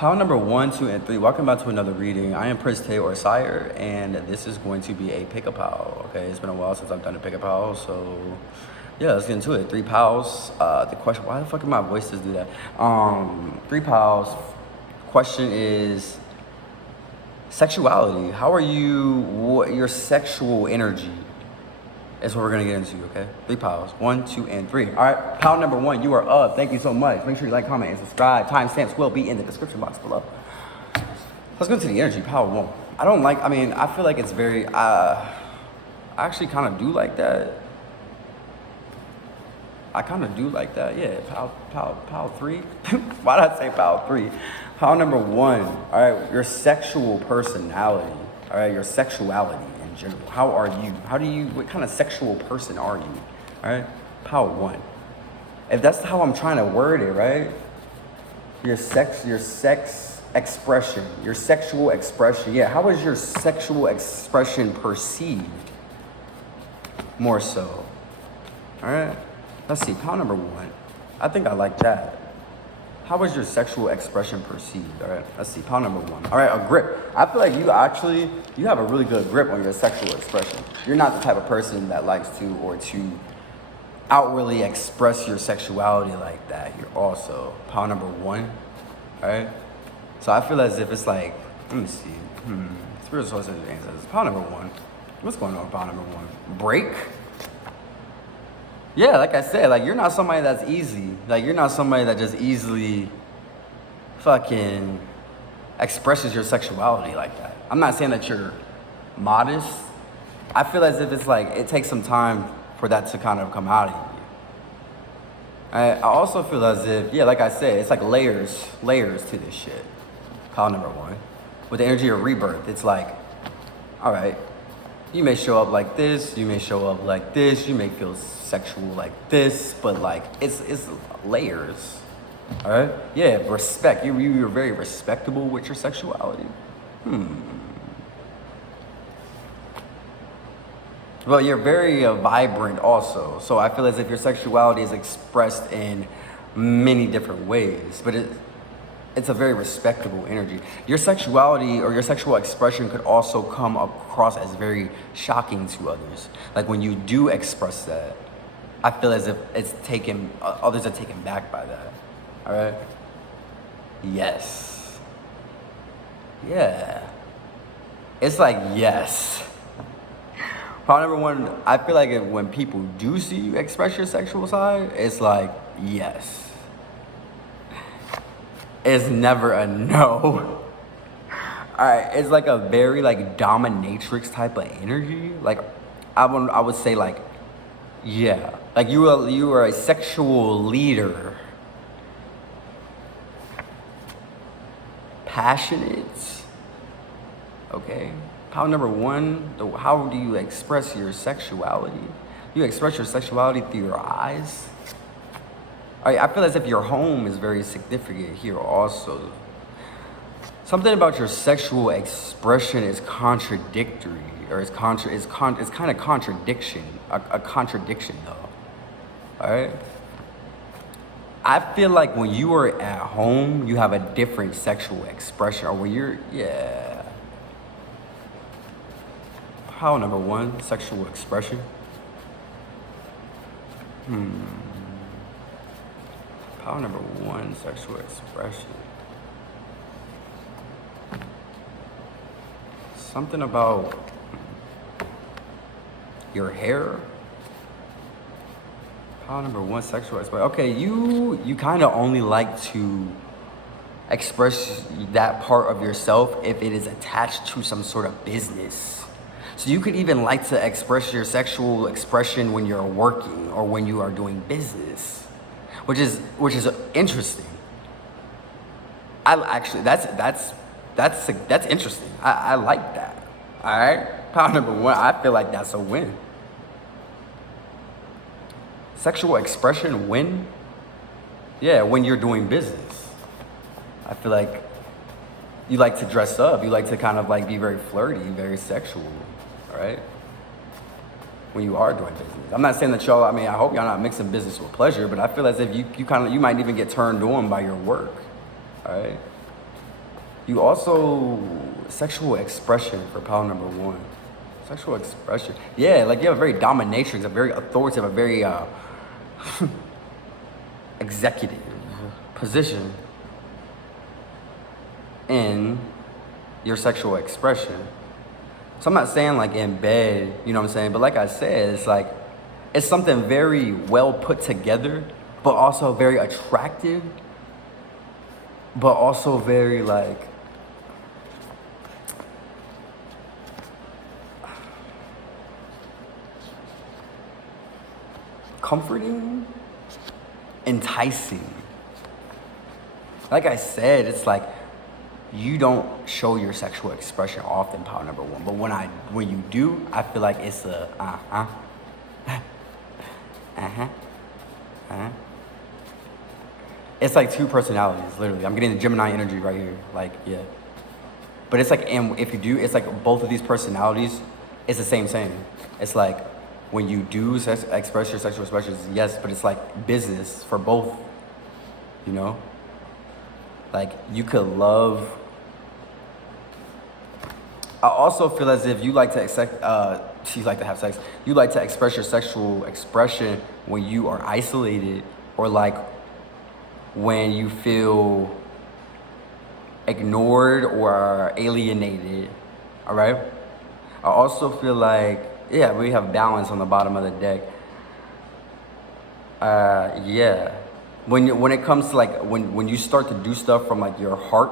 Pile number 1, 2, and 3. Welcome back to another reading. I am Prince Tay or Sire, and this is going to be a pick-a pile. Okay, it's been a while since I've done a pick-a pile, so yeah, let's get into it. 3 piles. The question: why the fuck did my voices do that? 3 piles. Question is sexuality. How are you? What your sexual energy? That's what we're gonna get into, okay? 3 piles. 1, 2, and 3. All right, pile number 1, you are up. Thank you so much. Make sure you like, comment, and subscribe. Timestamps will be in the description box below. Let's go to the energy, pile 1. I feel like it's very, I actually kind of do like that. Yeah. Pile 3. Why did I say pile 3? Pile number 1, all right, your sexual personality, all right, your sexuality. General. How are you? What kind of sexual person are you? All right, pile 1. If that's how I'm trying to word it, right? Your sex expression, your sexual expression. Yeah, how is your sexual expression perceived? More so. All right, let's see, pile number 1. I think I like that. How was your sexual expression perceived? All right, let's see, pile number 1. All right, a grip. I feel like you have a really good grip on your sexual expression. You're not the type of person that likes to outwardly express your sexuality like that. You're also pile number 1, all right? So I feel as if it's like, let me see, spiritual sources and answers. Pile number 1. What's going on with pile number 1? Break? Yeah, like I said, like you're not somebody that's easy. Like you're not somebody that just easily fucking expresses your sexuality like that. I'm not saying that you're modest. I feel as if it's like it takes some time for that to kind of come out of you. I also feel as if, yeah, like I said, it's like layers to this shit. Pile number 1. With the energy of rebirth, it's like, all right, you may show up like this, you may show up like this, you may feel sexual like this, but like it's layers. All right? Yeah, respect. You're very respectable with your sexuality. Well, you're very vibrant also. So I feel as if your sexuality is expressed in many different ways, but it's a very respectable energy. Your sexuality or your sexual expression could also come across as very shocking to others. Like when you do express that, I feel as if others are taken back by that. All right? Yes. Yeah. It's like, yes. Part number 1, I feel like when people do see you express your sexual side, it's like, yes. It's never a no. All right, it's like a very like dominatrix type of energy. Like I would say like, yeah, like you are a sexual leader, passionate. Okay, pile number 1. How do you express your sexuality? You express your sexuality through your eyes. All right, I feel as if your home is very significant here also. Something about your sexual expression is contradictory, or it's kind of contradiction, a contradiction though. All right. I feel like when you are at home, you have a different sexual expression, or when you're, yeah. Pile number 1, sexual expression. Pile number 1, sexual expression. Something about your hair. Pile number 1, sexual expression. Okay, you kind of only like to express that part of yourself if it is attached to some sort of business. So you could even like to express your sexual expression when you're working or when you are doing business, which is interesting. That's interesting. I like that. All right, pile number 1. I feel like that's a win. Sexual expression win. Yeah, when you're doing business, I feel like you like to dress up. You like to kind of like be very flirty, very sexual. All right. When you are doing business, I'm not saying that y'all. I hope y'all not mixing business with pleasure, but I feel as if you might even get turned on by your work. All right. You also, sexual expression for pile number one. Sexual expression. Yeah, like you have a very dominatrix, a very authoritative, a very executive position in your sexual expression. So I'm not saying like in bed, you know what I'm saying? But like I said, it's like, it's something very well put together, but also very attractive, but also very like, comforting, enticing. Like I said, it's like you don't show your sexual expression often, pile number one. But when you do, I feel like it's a It's like two personalities, literally. I'm getting the Gemini energy right here, like yeah. But it's like, and if you do, it's like both of these personalities, it's the same thing. It's like when you do express your sexual expressions, yes, but it's like business for both, you know? Like you could love. I also feel as if you like to you like to have sex. You like to express your sexual expression when you are isolated, or like when you feel ignored or alienated. All right. I also feel like, yeah, we have balance on the bottom of the deck. Yeah. When it comes to like when you start to do stuff from like your heart,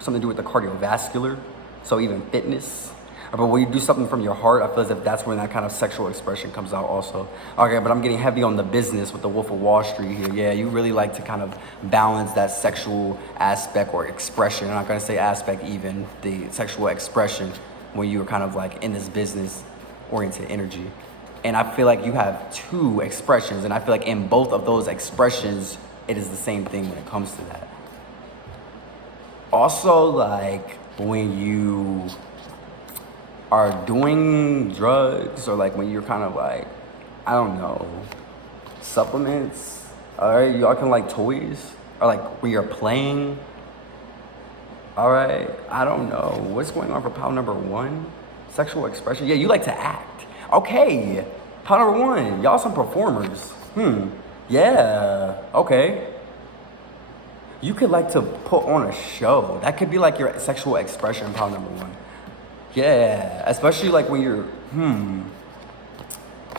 something to do with the cardiovascular, so even fitness. But when you do something from your heart, I feel as if that's when that kind of sexual expression comes out also. Okay, but I'm getting heavy on the business with the Wolf of Wall Street here. Yeah, you really like to kind of balance that sexual aspect or expression. I'm not gonna say aspect even, the sexual expression when you're kind of like in this business oriented energy. And I feel like you have two expressions, and I feel like in both of those expressions, it is the same thing when it comes to that. Also, like when you are doing drugs, or like when you're kind of like, I don't know, supplements, all right, y'all can like toys, or like when you're playing, all right, I don't know, what's going on for pile number one? Sexual expression, yeah, you like to act. Okay, pile number one, y'all some performers. Yeah, okay. You could like to put on a show. That could be like your sexual expression, pile number one. Yeah, especially like when you're,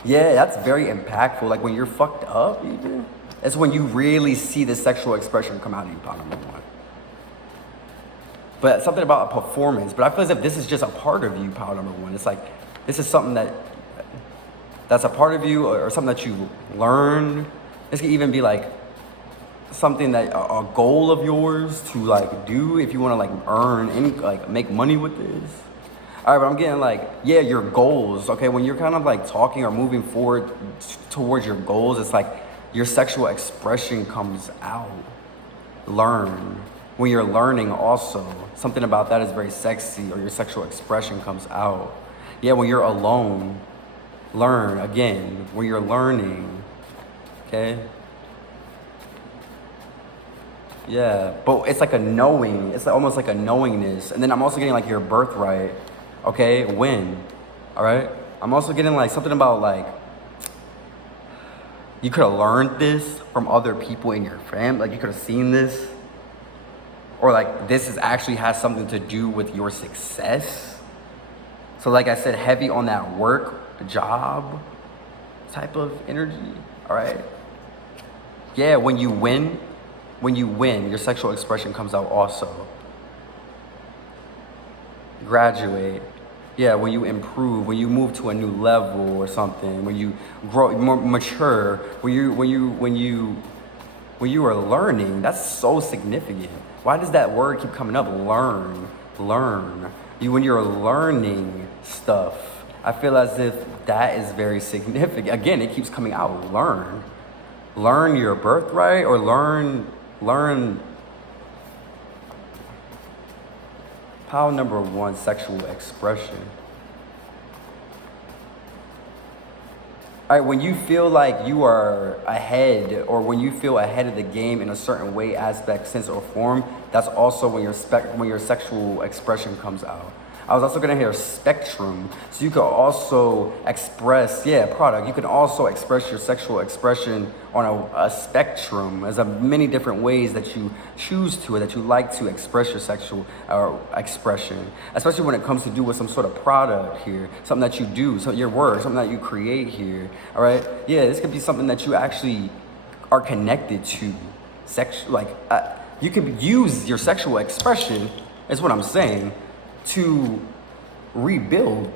yeah, that's very impactful. Like when you're fucked up even, it's when you really see the sexual expression come out of you, pile number one. But something about a performance, but I feel as if this is just a part of you, pile number one. It's like, this is something that's a part of you, or something that you learned. This could even be like something that a goal of yours to like do if you want to like earn any, like make money with this. All right, but I'm getting like, yeah, your goals. Okay, when you're kind of like talking or moving forward towards your goals, it's like your sexual expression comes out. Learn. When you're learning also, something about that is very sexy, or your sexual expression comes out. Yeah, when you're alone, learn. Again, when you're learning, okay? Yeah, but it's like a knowing. It's almost like a knowingness. And then I'm also getting like your birthright. Okay, when? All right? I'm also getting like something about like, you could have learned this from other people in your family. Like you could have seen this. Or like this is actually has something to do with your success. So like I said, heavy on that work, job type of energy. All right? Yeah, when you win, your sexual expression comes out also. Graduate. Yeah, when you improve, when you move to a new level or something, when you grow more mature, when you are learning, that's so significant. Why does that word keep coming up? Learn. When you're learning stuff, I feel as if that is very significant. Again, it keeps coming out. Learn your birthright, or learn. Pile number one, sexual expression. All right, when you feel like you are ahead, or when you feel ahead of the game in a certain way, aspect, sense, or form, that's also when your sexual expression comes out. I was also gonna hear spectrum, so you could also express, product. You can also express your sexual expression on a spectrum. There's many different ways that you choose to, or that you like to express your sexual expression, especially when it comes to do with some sort of product here, something that you do, so your work, something that you create here. All right, this could be something that you actually are connected to, you could use your sexual expression, is what I'm saying, to rebuild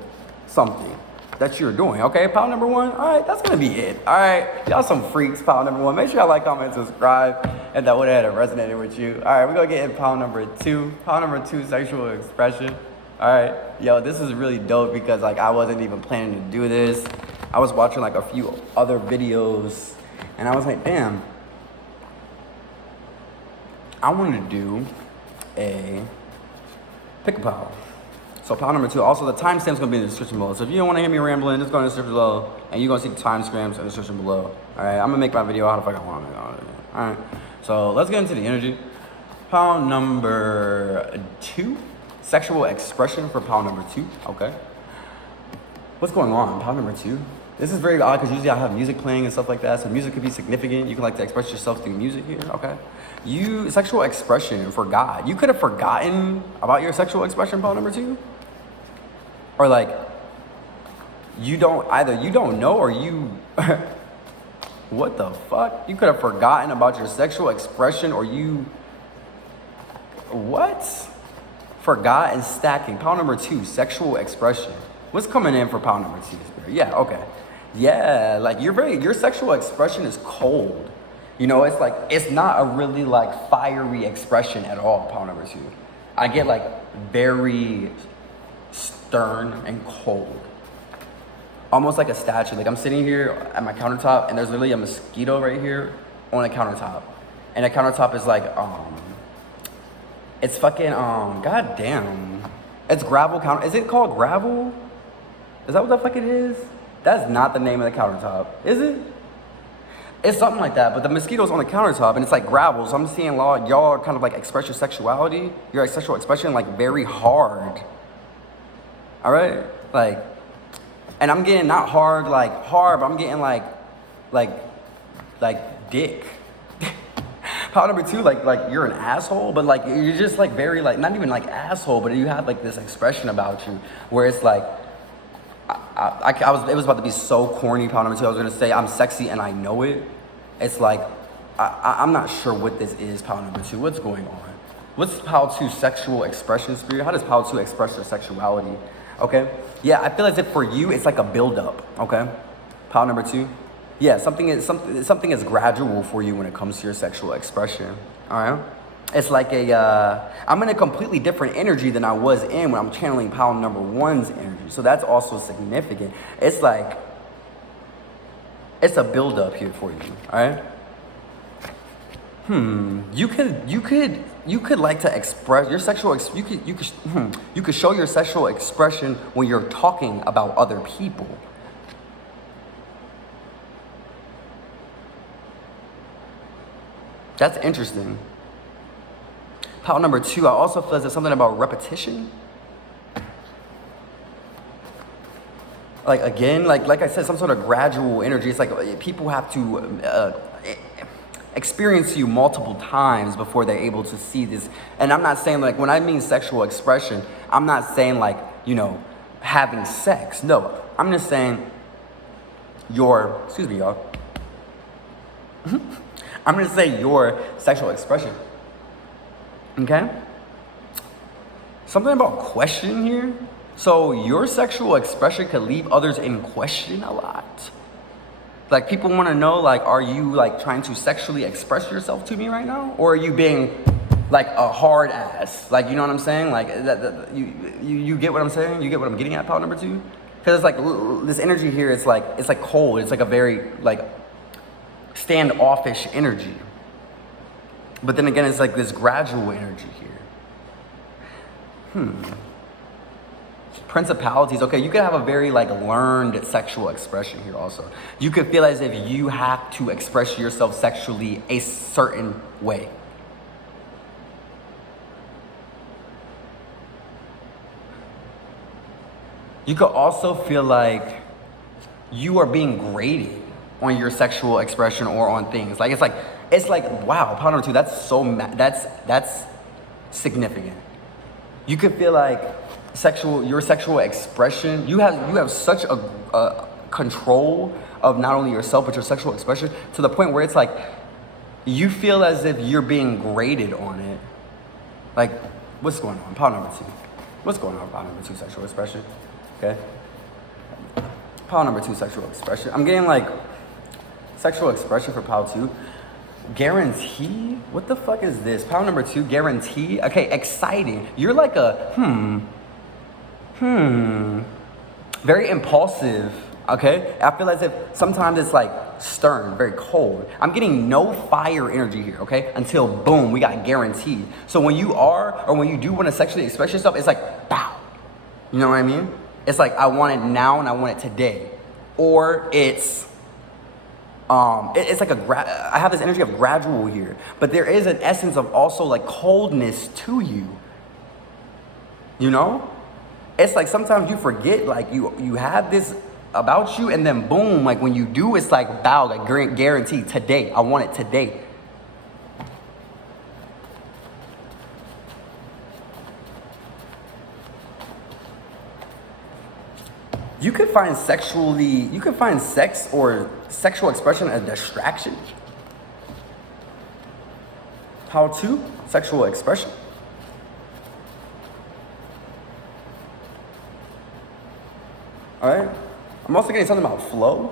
something that you're doing. Okay, pile number one. All right, that's gonna be it. All right, y'all some freaks. Pile number one. Make sure y'all like, comment, subscribe, and that would have resonated with you. All right, we're gonna get in pile number two. Pile number two, sexual expression. All right, yo, this is really dope because like I wasn't even planning to do this. I was watching like a few other videos, and I was like, damn, I want to do a pick a pile. So pile number two. Also, the timestamp's gonna be in the description below. So if you don't want to hear me rambling, just go in the description below, and you're gonna see the timestamps in the description below. All right, I'm gonna make my video how the fuck I want it. All right, so let's get into the energy. Pile number two, sexual expression for pile number two. Okay, what's going on? Pile number two. This is very odd because usually I have music playing and stuff like that. So music could be significant. You can like to express yourself through music here. Okay. Sexual expression for God. You could have forgotten about your sexual expression, pile number two. Or like, you don't know, or you, what the fuck? You could have forgotten about your sexual expression, or you, what? Forgot and stacking. Pile number two, sexual expression. What's coming in for pile number two? Yeah, okay. Yeah, like your sexual expression is cold. You know, it's like, it's not a really like fiery expression at all, pile number two. I get like very stern and cold. Almost like a statue. Like I'm sitting here at my countertop and there's literally a mosquito right here on a countertop. And the countertop is like, it's fucking, goddamn. It's gravel counter. Is it called gravel? Is that what the fuck it is? That's not the name of the countertop, is it? It's something like that, but the mosquito's on the countertop and it's like gravel. So I'm seeing y'all kind of like express your sexuality, your sexual expression like very hard. All right? Like, and I'm getting not hard, but I'm getting like dick. Pile number two, like you're an asshole, but like you're just like very like, not even like asshole, but you have like this expression about you where it's like, it was about to be so corny, pile number two. I was gonna say I'm sexy and I know it. It's like, I'm not sure what this is, pile number two. What's going on? What's pile two sexual expression, spirit? How does pile two express your sexuality? Okay, yeah, I feel as if for you, it's like a buildup, okay? Pile number two. Yeah, something is gradual for you when it comes to your sexual expression, all right? It's like I'm in a completely different energy than I was in when I'm channeling pile number one's energy. So that's also significant. It's like, it's a buildup here for you, all right? You could like to express your sexual, you could show your sexual expression when you're talking about other people. That's interesting. Pile number two, I also feel there's something about repetition. Like again, like I said, some sort of gradual energy. It's like people have to experience you multiple times before they're able to see this. And I'm not saying like, when I mean sexual expression, I'm not saying like, having sex. No, I'm just saying excuse me, y'all. I'm gonna say your sexual expression. Okay? Something about question here. So your sexual expression could leave others in question a lot. Like people want to know, like, are you like trying to sexually express yourself to me right now? Or are you being like a hard ass? Like, you know what I'm saying? Like you get what I'm saying? You get what I'm getting at, pile number two? Because it's like this energy here, it's like cold. It's like a very like standoffish energy. But then again, it's like this gradual energy here. Principalities, okay, you could have a very like learned sexual expression here also. You could feel as if you have to express yourself sexually a certain way. You could also feel like you are being graded on your sexual expression or on things. Like it's like wow, power number 2, that's significant. You could feel like your sexual expression, you have such a control of not only yourself but your sexual expression to the point where it's like you feel as if you're being graded on it. Like, what's going on? Power number 2. What's going on? Power number 2, sexual expression. Okay. Power number 2, sexual expression. I'm getting like sexual expression for power 2. Guarantee? What the fuck is this? Power number 2, guarantee. Okay, exciting. You're like a very impulsive. Okay, I feel as if sometimes it's like stern, very cold. I'm getting no fire energy here. Okay, until boom, we got guaranteed. So when you do want to sexually express yourself, it's like bow. You know what I mean? It's like I want it now and I want it today, or it's like I have this energy of gradual here, but there is an essence of also like coldness to you. You know, it's like sometimes you forget like you have this about you, and then boom, like when you do, it's like bow, like guaranteed today. I want it today. You could find sex or sexual expression a distraction. How to? Sexual expression. All right. I'm also getting something about flow.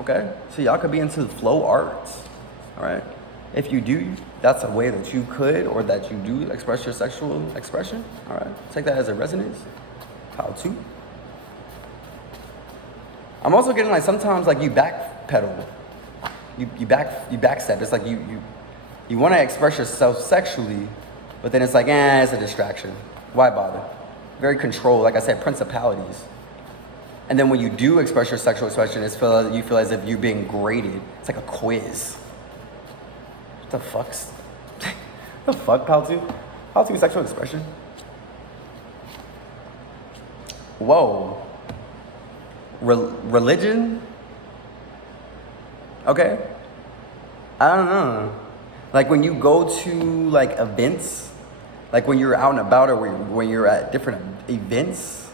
Okay. So y'all could be into flow arts. All right. If you do, that's a way that you could or that you do express your sexual expression. All right. Take that as a resonance. How to? I'm also getting like sometimes like you backpedal, you backstep. It's like you want to express yourself sexually, but then it's like it's a distraction. Why bother? Very controlled, like I said, principalities. And then when you do express your sexual expression, you feel as if you're being graded. It's like a quiz. What the fuck's the fuck, Pal 2? Pal 2 sexual expression. Whoa. Religion? Okay. I don't know. Like when you go to like events, like when you're out and about or when you're at different events,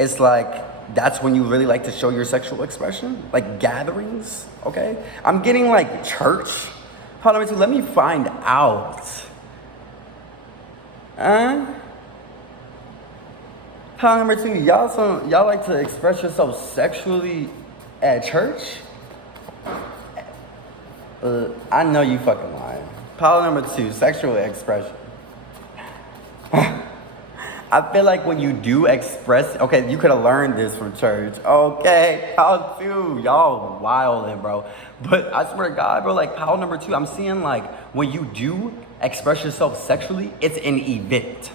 it's like that's when you really like to show your sexual expression, like gatherings. Okay. I'm getting like church. Power number 2, let me find out. Power number 2, y'all like to express yourself sexually at church? I know you fucking lying. Power number 2, sexual expression. I feel like when you do express, okay, you could have learned this from church. Okay, power 2, y'all wildin', bro. But I swear to God, bro, like power number 2, I'm seeing like when you do express yourself sexually, it's an event.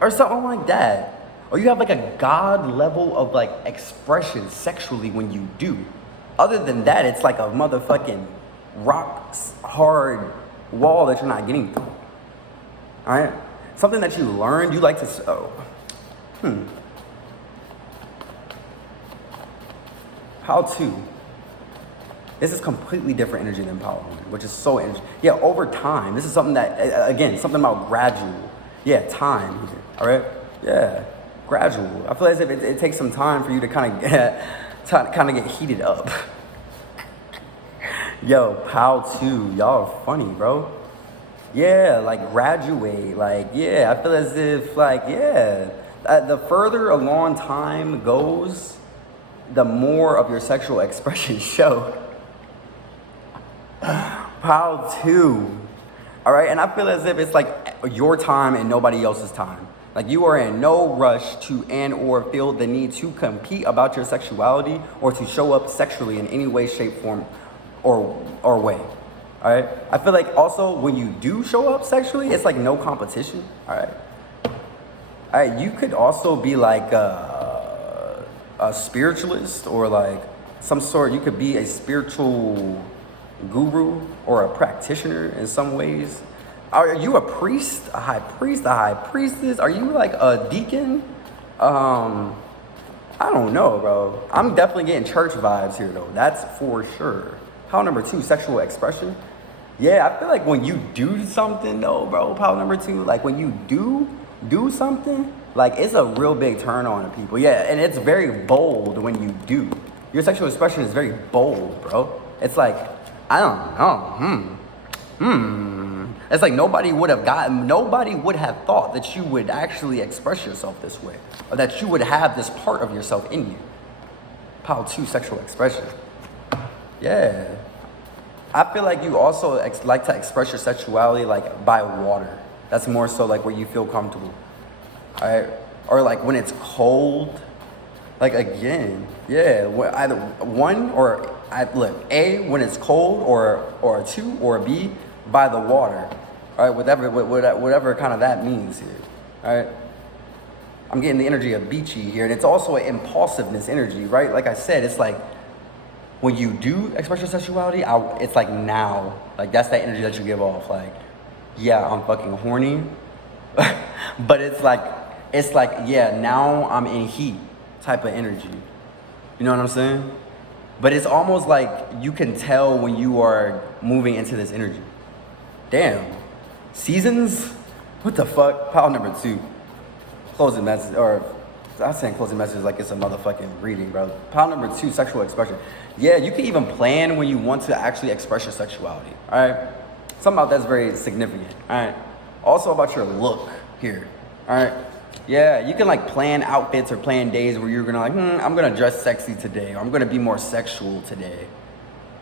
Or something like that. Or you have like a God level of like expression sexually when you do. Other than that, it's like a motherfucking rock hard wall that you're not getting through. Alright? Something that you learned, you like to Power 2. This is completely different energy than Power 1, which is so interesting. Yeah, over time, this is something that, again, something about gradual. Yeah, time. All right? Yeah, gradual. I feel as if it takes some time for you to kind of get heated up. Yo, Pow 2, y'all are funny, bro. Yeah, like graduate. Like, yeah, I feel as if, like, yeah. The further along time goes, the more of your sexual expression show. Pow 2. All right, and I feel as if it's like your time and nobody else's time. Like you are in no rush to or feel the need to compete about your sexuality or to show up sexually in any way, shape, form, or way. All right. I feel like also when you do show up sexually, it's like no competition. All right. All right, you could also be like a spiritualist or like some sort. You could be a spiritual guru or a practitioner in some ways. Are you a priest, a high priest, a high priestess? Are you like a deacon? I don't know, bro. I'm definitely getting church vibes here, though. That's for sure. Pile number 2, sexual expression. Yeah, I feel like when you do something, though, bro, pile number 2, like when you do something, like it's a real big turn on to people. Yeah, and it's very bold when you do. Your sexual expression is very bold, bro. It's like, I don't know, It's like nobody would have thought that you would actually express yourself this way, or that you would have this part of yourself in you. Pile 2, sexual expression. Yeah. I feel like you also like to express your sexuality like by water. That's more so like where you feel comfortable. All right? Or like when it's cold. Like again, yeah, either one or look, A, when it's cold, or 2, or B, by the water. All right, whatever kind of that means here. All right, I'm getting the energy of beachy here, and it's also an impulsiveness energy, right? Like I said, it's like when you do express your sexuality, it's like now, like that's that energy that you give off. Like, yeah, I'm fucking horny, but it's like yeah, now I'm in heat type of energy. You know what I'm saying? But it's almost like you can tell when you are moving into this energy. Damn. Seasons? What the fuck? Pile number 2. Closing message, or I'm saying closing message like it's a motherfucking reading, bro. Pile number 2, sexual expression. Yeah, you can even plan when you want to actually express your sexuality, all right? Something about that's very significant, all right? Also about your look here, all right? Yeah, you can like plan outfits or plan days where you're gonna like, I'm gonna dress sexy today, or I'm gonna be more sexual today.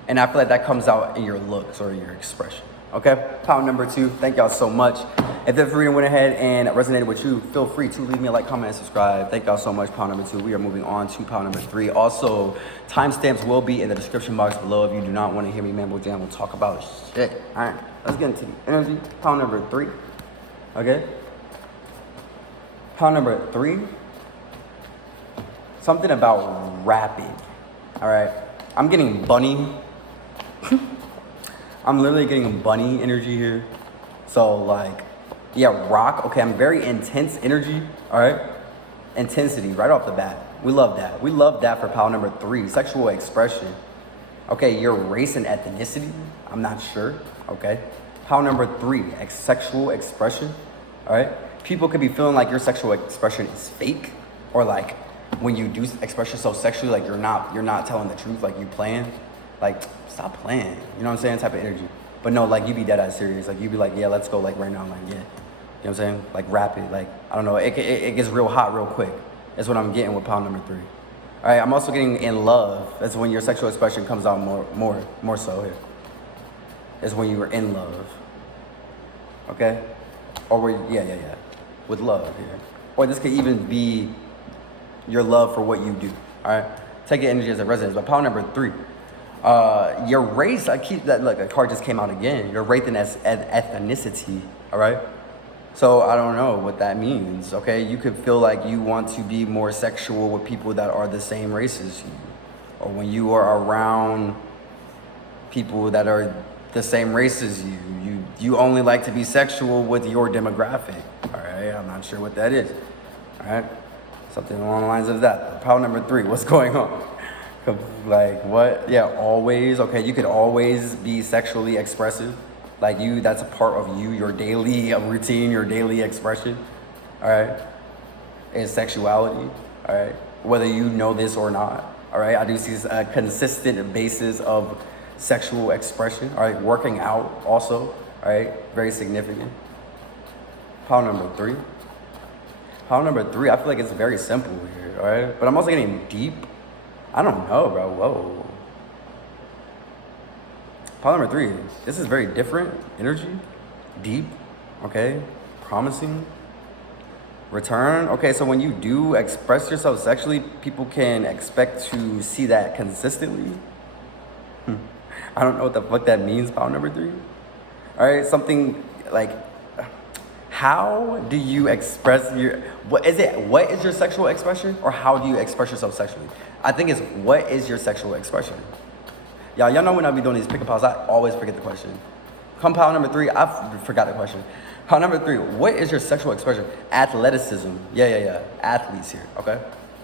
And I feel like that comes out in your looks or your expression. Okay, pile number 2, thank y'all so much. If this reading went ahead and resonated with you, feel free to leave me a like, comment, and subscribe. Thank y'all so much, pile number 2. We are moving on to pile number 3. Also, timestamps will be in the description box below if you do not want to hear me mamble jam. We'll talk about shit. All right, let's get into the energy. Pile number 3, okay? Pile number 3, something about rapping, all right? I'm getting bunny. I'm literally getting bunny energy here. So like, yeah, rock. Okay, I'm very intense energy, all right? Intensity right off the bat. We love that. We love that for pile number 3, sexual expression. Okay, your race and ethnicity, I'm not sure, okay? Pile number 3, sexual expression, all right? People could be feeling like your sexual expression is fake, or like when you do express yourself sexually, like you're not telling the truth, like you playing. Like, stop playing, you know what I'm saying, type of energy. But no, like you be dead ass serious, like you be like, yeah, let's go like right now, like yeah. You know what I'm saying? Like rapid, like, I don't know, it gets real hot real quick. That's what I'm getting with pile number 3. All right, I'm also getting in love. That's when your sexual expression comes out more so here. It's when you were in love, okay? Or yeah, with love here. Or this could even be your love for what you do, all right? Take your energy as a residence. But pile number 3, your race, look, a card just came out again. Your race and ethnicity, all right? So I don't know what that means, okay? You could feel like you want to be more sexual with people that are the same race as you. Or when you are around people that are the same race as you, you only like to be sexual with your demographic, all right? I'm not sure what that is, all right? Something along the lines of that. Pile number 3, what's going on? Like what? Yeah, always. Okay, you could always be sexually expressive. Like that's a part of you, your daily routine, your daily expression. All right, is sexuality. All right, whether you know this or not. All right, I do see a consistent basis of sexual expression. All right, working out also. All right, very significant. Pile number 3. Pile number 3. I feel like it's very simple here. All right, but I'm also getting deep. I don't know, bro. Whoa. Pile number 3. This is very different energy. Deep. Okay. Promising. Return. Okay, so when you do express yourself sexually, people can expect to see that consistently. I don't know what the fuck that means, pile number 3. All right, something like how do you express what is your sexual expression, or how do you express yourself sexually? I think it's what is your sexual expression? Y'all know when I be doing these pick and pause, I always forget the question. Come pile number 3, I forgot the question. Pile number 3, what is your sexual expression? Athleticism. Yeah. Athletes here, okay?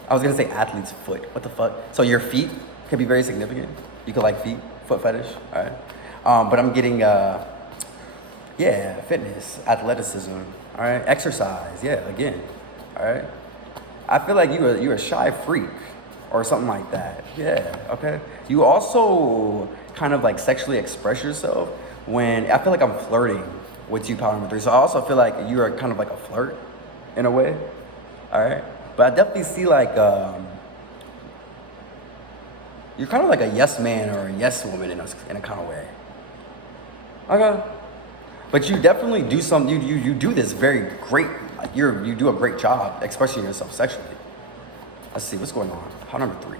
I was gonna say athlete's foot. What the fuck? So your feet can be very significant. You could like feet, foot fetish, all right? But I'm getting, fitness, athleticism, all right? Exercise, again, all right? I feel like you're a shy freak or something like that. Yeah, okay? You also kind of like sexually express yourself when, I feel like I'm flirting with you, pile number 3. So I also feel like you are kind of like a flirt in a way, all right? But I definitely see like, you're kind of like a yes man or a yes woman in a kind of way. Okay. But you definitely do something, you do this very great, like you do a great job expressing yourself sexually. Let's see, what's going on? Pile number 3.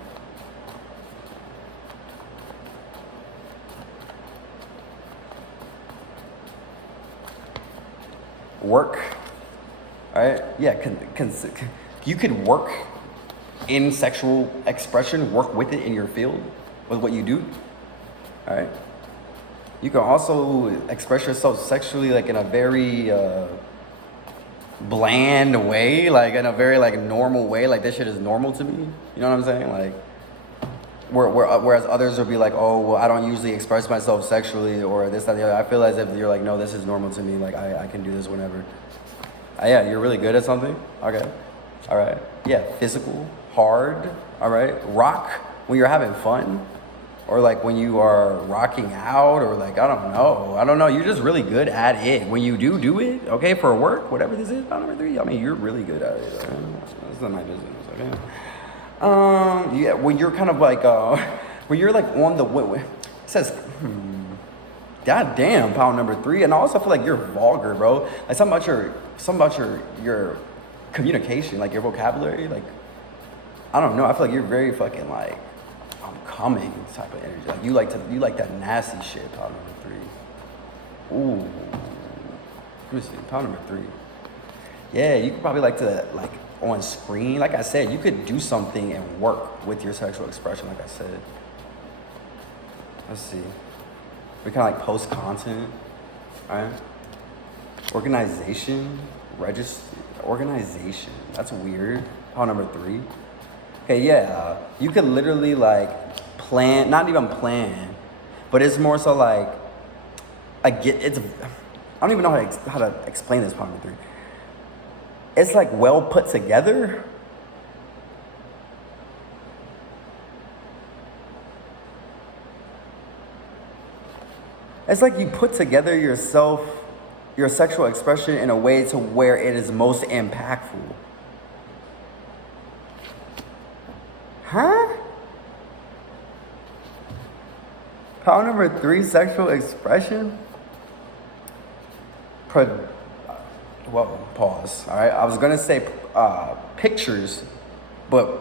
Work, all right? Yeah, you could work in sexual expression, work with it in your field, with what you do, all right? You can also express yourself sexually like in a very bland way, like in a very like normal way, like this shit is normal to me, you know what I'm saying? Like, whereas others will be like, oh, well, I don't usually express myself sexually or this, that, the other. I feel as if you're like, no, this is normal to me, like I can do this whenever. Yeah, you're really good at something, okay, all right. Yeah, physical, hard, all right. Rock when you're having fun, or like when you are rocking out, or like, I don't know, you're just really good at it. When you do it, okay, for work, whatever this is, number 3, I mean, you're really good at it. That's not my business, okay? Yeah, when you're kind of like, when you're like on the, it says, god damn, pile number 3, and I also feel like you're vulgar, bro. Like something about your communication, like your vocabulary, like, I don't know, I feel like you're very fucking like, I'm coming type of energy. Like you like that nasty shit, pile number 3. Ooh. Let me see, pile number 3. Yeah, you could probably like to, like, on screen, like I said, you could do something and work with your sexual expression, like I said. Let's see. We kind of like post content, right? Organization, organization. That's weird. Pile number 3. Okay, yeah. You could literally like plan, not even plan, but it's more so like, I don't even know how to explain this, pile number 3. It's like well put together. It's like you put together yourself, your sexual expression in a way to where it is most impactful. Huh? Pile number 3, sexual expression. Whoa, pause. All right, I was gonna say pictures, but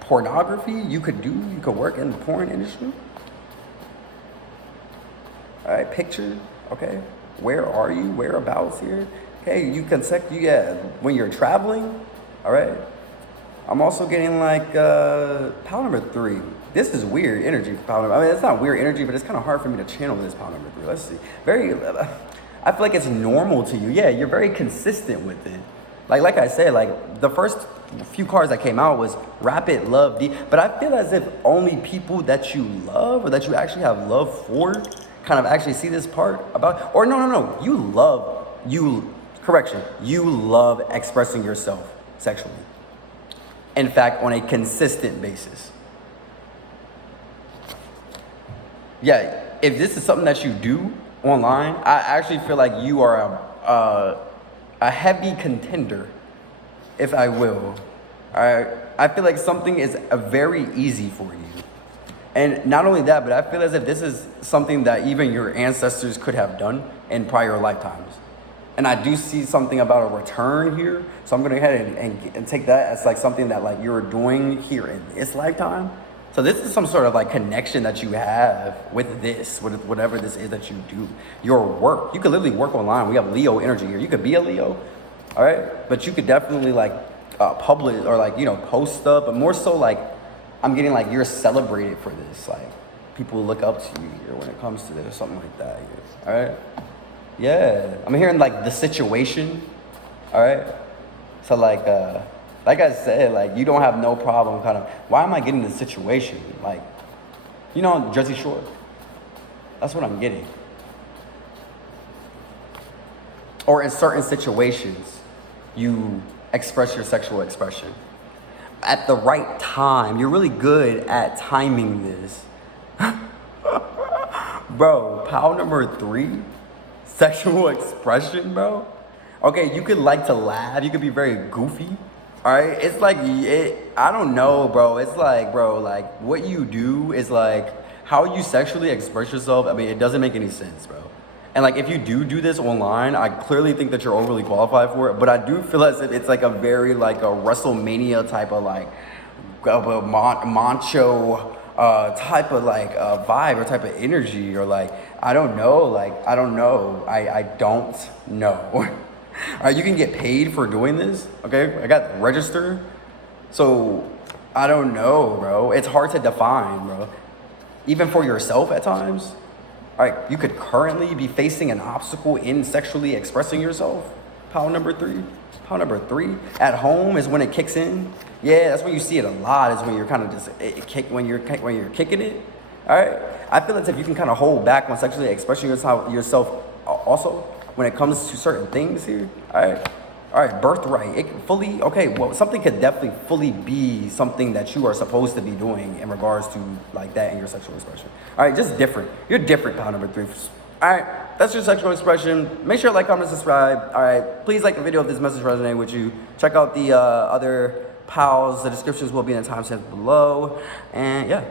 pornography you could work in the porn industry. All right, picture, okay. Where are you? Whereabouts here? Okay, when you're traveling, all right. I'm also getting like pile number 3. This is weird energy for pile number. I mean, it's not weird energy, but it's kind of hard for me to channel this pile number 3. Let's see. I feel like it's normal to you. Yeah, you're very consistent with it. Like I said, like the first few cards that came out was rapid, love, deep. But I feel as if only people that you love or that you actually have love for kind of actually see this part about, or no. You love expressing yourself sexually. In fact, on a consistent basis. Yeah, if this is something that you do online, I actually feel like you are a heavy contender, if I will. I feel like something is very easy for you. And not only that, but I feel as if this is something that even your ancestors could have done in prior lifetimes. And I do see something about a return here. So I'm going to go ahead and take that as like something that like you're doing here in this lifetime. So this is some sort of like connection that you have with this, with whatever this is that you do. Your work. You could literally work online. We have Leo energy here. You could be a Leo, all right? But you could definitely like publish or like, you know, post stuff, but more so like I'm getting like you're celebrated for this. Like people look up to you here when it comes to this, something like that. Yeah. All right? Yeah. I'm hearing like the situation, all right? So like I said, like you don't have no problem kind of, why am I getting the situation? Like, you know, Jersey Shore. That's what I'm getting. Or in certain situations, you express your sexual expression. At the right time, you're really good at timing this. Bro, power number 3, sexual expression, bro. Okay, you could like to laugh, you could be very goofy. All right, it's like, I don't know, bro. It's like, bro, like what you do is like, how you sexually express yourself, I mean, it doesn't make any sense, bro. And like, if you do this online, I clearly think that you're overly qualified for it, but I do feel as if it's like a very like a WrestleMania type of like, a macho type of like vibe or type of energy, or like, I don't know, I don't know. All right, you can get paid for doing this, okay? I got register. So, I don't know, bro. It's hard to define, bro. Even for yourself at times. All right, you could currently be facing an obstacle in sexually expressing yourself. Power number 3. Power number 3. At home is when it kicks in. Yeah, that's when you see it a lot, is when you're kind of just, when you're kicking it. All right? I feel as if you can kind of hold back on sexually expressing yourself also when it comes to certain things here. All right, birthright. It fully, okay, well, something could definitely fully be something that you are supposed to be doing in regards to like that in your sexual expression. All right, just different. You're different, power number 3. All right, that's your sexual expression. Make sure to like, comment, subscribe. All right, please like the video if this message resonated with you. Check out the other pals. The descriptions will be in the timestamps below. And yeah.